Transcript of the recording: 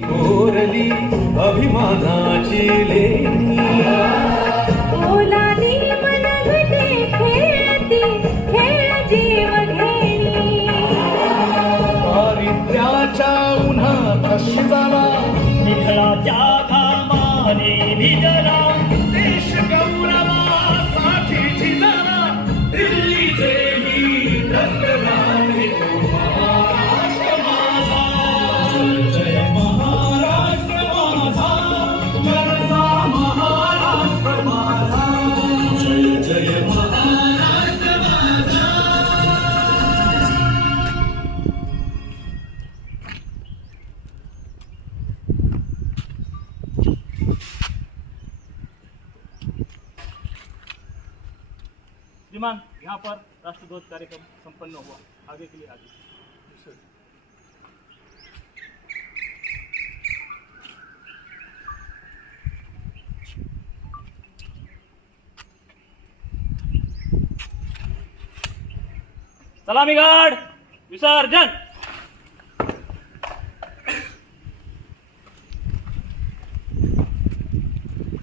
कोरली अभिमानाची लेणी ओलादी मनगटे खेळती खेळ जीव घेणी दारिद्र्याच्या उन्हात शिजाला विठ्ठलाच्या घामाने भिजला देश गौरवासाठी झिजला दिल्लीचे ही दस्तराने महाराष्ट्र माझा जय महाराष्ट्र माझा गरजा महाराष्ट्र माझा जय जय महाराष्ट्र माझा. श्रीमान, यहाँ पर राष्ट्रध्वज कार्यक्रम संपन्न हुआ. आगे के लिए आगे. सलामी गार्ड विसर्जन.